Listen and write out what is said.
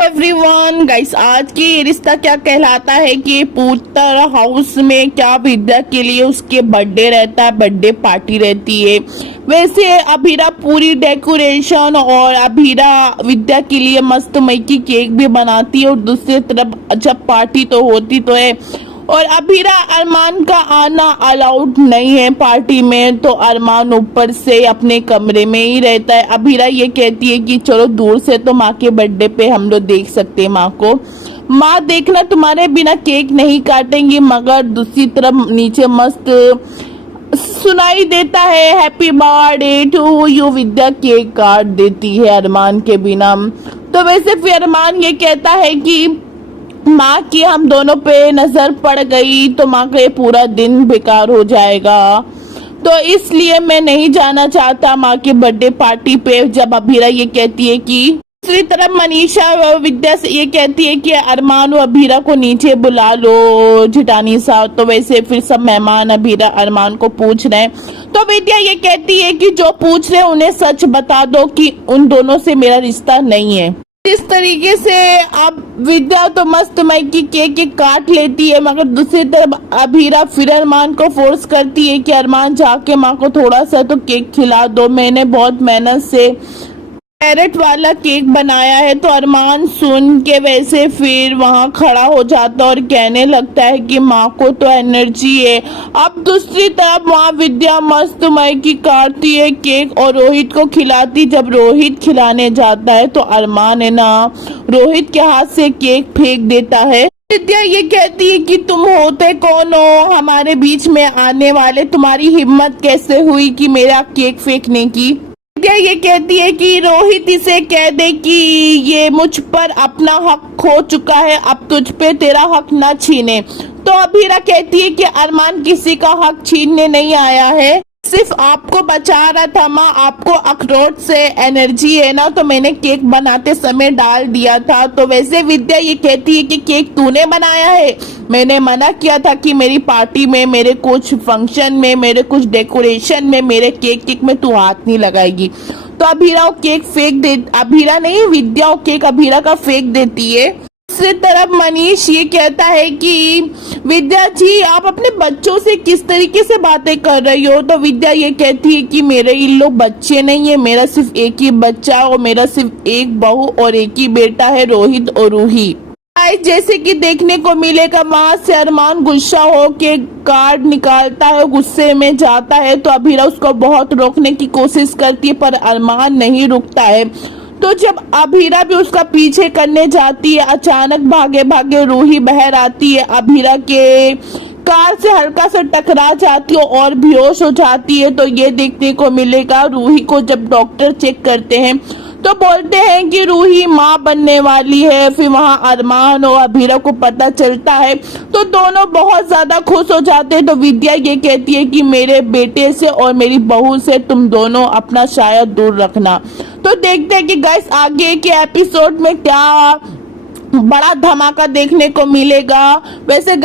Everyone guys, आज की ये रिश्ता क्या कहलाता है कि पूछता हाउस में क्या विद्या के लिए उसके बर्थडे रहता है, बर्थडे पार्टी रहती है। वैसे अभीरा पूरी डेकोरेशन और अभीरा विद्या के लिए मस्त मई की केक भी बनाती है और दूसरी तरफ जब पार्टी तो होती तो है और अभीरा अरमान का आना अलाउड नहीं है पार्टी में, तो अरमान ऊपर से अपने कमरे में ही रहता है। अभीरा ये कहती है कि चलो दूर से तो माँ के बर्थडे पे हम लोग देख सकते हैं माँ को। माँ देखना तुम्हारे बिना केक नहीं काटेंगी, मगर दूसरी तरफ नीचे मस्त सुनाई देता है happy birthday to you, Vidya cake काट देती है अरमान के बिना। तो वैसे फिर अरमान ये कहता है कि माँ की हम दोनों पे नजर पड़ गई तो माँ का ये पूरा दिन बेकार हो जाएगा, तो इसलिए मैं नहीं जाना चाहता माँ के बर्थडे पार्टी पे। जब अभीरा ये कहती है कि दूसरी तरफ मनीषा विद्या से ये कहती है कि अरमान और अभीरा को नीचे बुला लो जिटानी साहब। तो वैसे फिर सब मेहमान अभीरा अरमान को पूछ रहे हैं, तो विद्या ये कहती है कि जो पूछ रहे हैं उन्हें सच बता दो कि उन दोनों से मेरा रिश्ता नहीं है। इस तरीके से अब विद्या तो मस्त मई की केक काट लेती है, मगर दूसरी तरफ अभीरा फिर अरमान को फोर्स करती है कि अरमान जाके माँ को थोड़ा सा तो केक खिला दो, मैंने बहुत मेहनत से कैरेट वाला केक बनाया है। तो अरमान सुन के वैसे फिर वहां खड़ा हो जाता और कहने लगता है कि माँ को तो एनर्जी है। अब दूसरी तरफ वहां विद्या मस्त मई की काटती है केक और रोहित को खिलाती। जब रोहित खिलाने जाता है तो अरमान है ना रोहित के हाथ से केक फेंक देता है। विद्या ये कहती है कि तुम होते कौन हो हमारे बीच में आने वाले, तुम्हारी हिम्मत कैसे हुई कि मेरा केक फेंकने की। विद्या ये कहती है कि रोहित इसे कह दे कि ये मुझ पर अपना हक खो चुका है, अब तुझ पे तेरा हक ना छीने। तो अभीरा कहती है कि अरमान किसी का हक छीनने नहीं आया है, सिर्फ आपको बचा रहा था। माँ आपको अखरोट से एनर्जी है ना, तो मैंने केक बनाते समय डाल दिया था। तो वैसे विद्या ये कहती है कि केक तूने बनाया है, मैंने मना किया था कि मेरी पार्टी में, मेरे कुछ फंक्शन में, मेरे कुछ डेकोरेशन में मेरे केक में तू हाथ नहीं लगाएगी। तो अभीरा वो केक फेंक दे, अभीरा नहीं विद्या वो केक अभीरा का फेंक देती है। दूसरी तरफ मनीष ये कहता है कि विद्या जी आप अपने बच्चों से किस तरीके से बातें कर रही हो। तो विद्या ये कहती है कि मेरे इन लोग बच्चे नहीं है, मेरा सिर्फ एक ही बच्चा और मेरा सिर्फ एक बहू और एक ही बेटा है, रोहित और रूही। जैसे कि देखने को मिलेगा वहां से अरमान गुस्सा हो के कार्ड निकालता है, गुस्से में जाता है। तो अभीरा उसको बहुत रोकने की कोशिश करती है पर अरमान नहीं रुकता है। तो जब अभीरा भी उसका पीछे करने जाती है, अचानक भागे भागे रूही बाहर आती है, अभीरा के कार से हल्का सा टकरा जाती है और बेहोश हो जाती है। तो ये देखने को मिलेगा रूही को जब डॉक्टर चेक करते हैं तो बोलते हैं कि रूही माँ बनने वाली है। फिर वहाँ अरमान और अभीरा को पता चलता है तो दोनों बहुत ज्यादा खुश हो जाते हैं। तो विद्या ये कहती है कि मेरे बेटे से और मेरी बहू से तुम दोनों अपना शायद दूर रखना। तो देखते हैं कि गाइस आगे के एपिसोड में क्या बड़ा धमाका देखने को मिलेगा। वैसे